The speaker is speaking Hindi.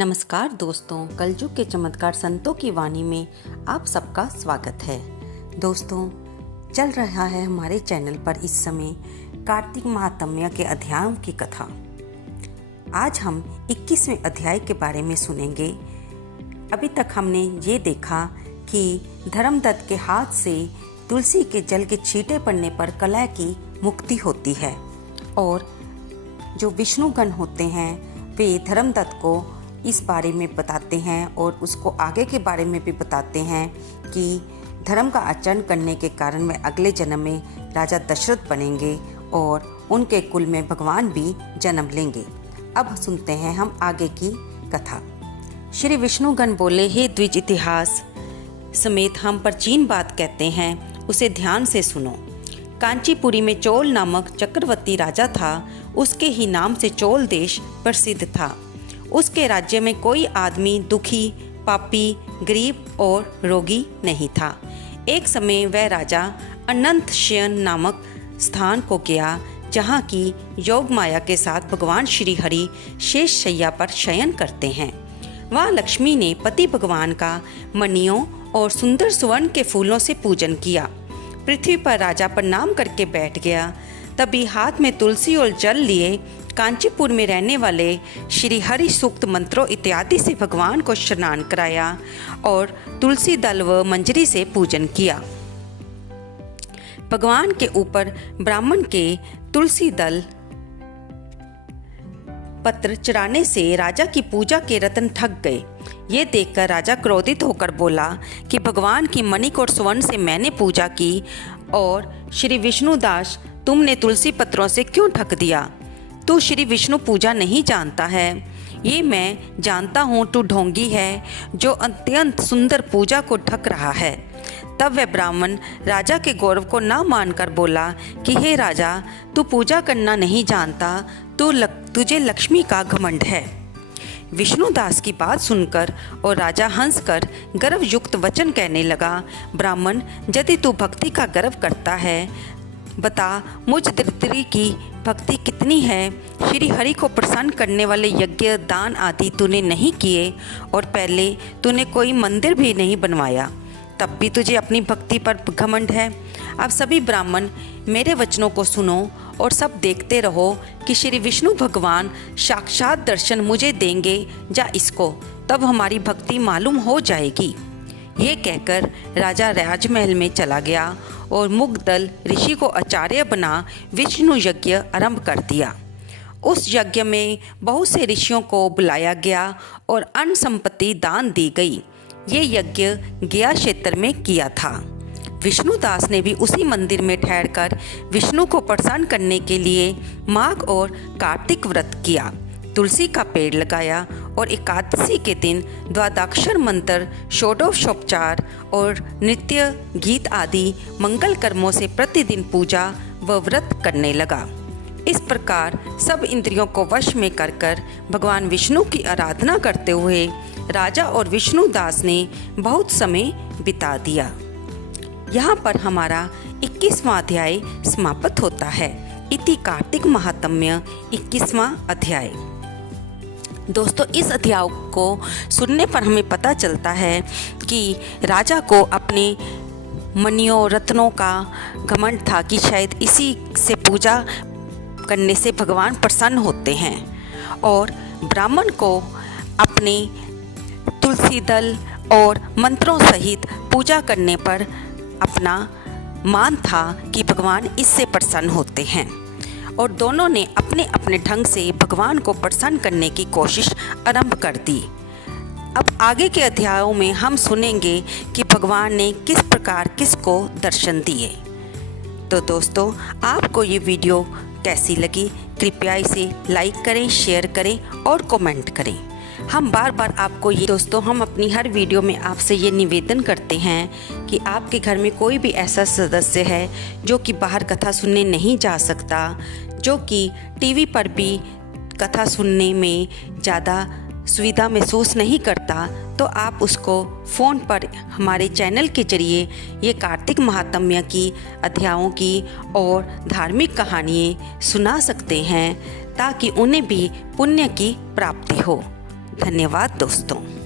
नमस्कार दोस्तों, कलयुग के चमत्कार संतों की वाणी में आप सबका स्वागत है। दोस्तों, चल रहा है हमारे चैनल पर इस समय कार्तिक महात्म्य के अध्यायों की कथा। आज हम 21वें अध्याय के बारे में सुनेंगे। अभी तक हमने ये देखा कि धर्मदत्त के हाथ से तुलसी के जल के छींटे पड़ने पर कलह की मुक्ति होती है और जो विष्णुगण होते हैं वे धर्मदत्त को इस बारे में बताते हैं और उसको आगे के बारे में भी बताते हैं कि धर्म का आचरण करने के कारण वे अगले जन्म में राजा दशरथ बनेंगे और उनके कुल में भगवान भी जन्म लेंगे। अब सुनते हैं हम आगे की कथा। श्री विष्णुगण बोले, हे द्विज, इतिहास समेत हम प्राचीन बात कहते हैं, उसे ध्यान से सुनो। कांचीपुरी में चोल नामक चक्रवर्ती राजा था। उसके ही नाम से चोल देश प्रसिद्ध था। उसके राज्य में कोई आदमी दुखी, पापी, गरीब और रोगी नहीं था। एक समय वह राजा अनंत शयन नामक स्थान को गया, जहाँ की योग माया के साथ भगवान श्री हरि शेष शैया पर शयन करते हैं। वहाँ लक्ष्मी ने पति भगवान का मणियों और सुंदर सुवर्ण के फूलों से पूजन किया। पृथ्वी पर राजा प्रणाम करके बैठ गया। तभी हाथ में तुलसी और जल लिए कांचीपुर में रहने वाले श्री हरि सूक्त मंत्रों इत्यादि से भगवान को स्नान कराया और तुलसी दल व मंजरी से पूजन किया। भगवान के ऊपर ब्राह्मण के तुलसी दल पत्र चढ़ाने से राजा की पूजा के रत्न ठग गए। ये देखकर राजा क्रोधित होकर बोला कि भगवान की मणिक और स्वर्ण से मैंने पूजा की और श्री विष्णुदास तुमने तुलसी पत्रों से क्यों ठग दिया? तू श्री विष्णु पूजा नहीं जानता है। ये मैं जानता हूँ, तू ढोंगी है जो अत्यंत सुंदर पूजा को ठग रहा है। तब वह ब्राह्मण राजा के गौरव को न मानकर बोला कि हे राजा, तू पूजा करना नहीं जानता, तुझे लक्ष्मी का घमंड है। विष्णुदास की बात सुनकर और राजा हंसकर गर्व युक्त वचन कहने लगा, ब्राह्मण, यदि तू भक्ति का गर्व करता है, बता मुझ दरिद्री की भक्ति कितनी है। श्री हरि को प्रसन्न करने वाले यज्ञ, दान आदि तूने नहीं किए और पहले तूने कोई मंदिर भी नहीं बनवाया, तब भी तुझे अपनी भक्ति पर घमंड है। अब सभी ब्राह्मण मेरे वचनों को सुनो और सब देखते रहो कि श्री विष्णु भगवान साक्षात दर्शन मुझे देंगे या इसको, तब हमारी भक्ति मालूम हो जाएगी। ये कहकर राजा राजमहल में चला गया और मुग्दल ऋषि को आचार्य बना विष्णु यज्ञ आरंभ कर दिया। उस यज्ञ में बहुत से ऋषियों को बुलाया गया और अन्न संपत्ति दान दी गई। ये यज्ञ गया क्षेत्र में किया था। विष्णुदास ने भी उसी मंदिर में ठहरकर विष्णु को प्रसन्न करने के लिए माघ और कार्तिक व्रत किया, तुलसी का पेड़ लगाया और एकादशी के दिन द्वादशाक्षर मंत्र, षोडशोपचार और नृत्य, गीत आदि मंगल कर्मों से प्रतिदिन पूजा व व्रत करने लगा। इस प्रकार सब इंद्रियों को वश में कर भगवान विष्णु की आराधना करते हुए राजा और विष्णुदास ने बहुत समय बिता दिया। यहाँ पर हमारा 21वां अध्याय समाप्त होता है। इति कार्तिक महात्म्य 21वां अध्याय। दोस्तों, इस अध्याय को सुनने पर हमें पता चलता है कि राजा को अपने मणियों रत्नों का घमंड था कि शायद इसी से पूजा करने से भगवान प्रसन्न होते हैं और ब्राह्मण को अपने तुलसी दल और मंत्रों सहित पूजा करने पर अपना मान था कि भगवान इससे प्रसन्न होते हैं और दोनों ने अपने अपने ढंग से भगवान को प्रसन्न करने की कोशिश आरंभ कर दी। अब आगे के अध्यायों में हम सुनेंगे कि भगवान ने किस प्रकार किसको दर्शन दिए। तो दोस्तों, आपको ये वीडियो कैसी लगी? कृपया इसे लाइक करें, शेयर करें और कमेंट करें। हम बार बार आपको ये दोस्तों, हम अपनी हर वीडियो में आपसे ये निवेदन करते हैं कि आपके घर में कोई भी ऐसा सदस्य है जो कि बाहर कथा सुनने नहीं जा सकता, जो कि टीवी पर भी कथा सुनने में ज़्यादा सुविधा महसूस नहीं करता, तो आप उसको फ़ोन पर हमारे चैनल के जरिए ये कार्तिक महात्म्य की अध्यायों की और धार्मिक कहानियाँ सुना सकते हैं ताकि उन्हें भी पुण्य की प्राप्ति हो। धन्यवाद दोस्तों।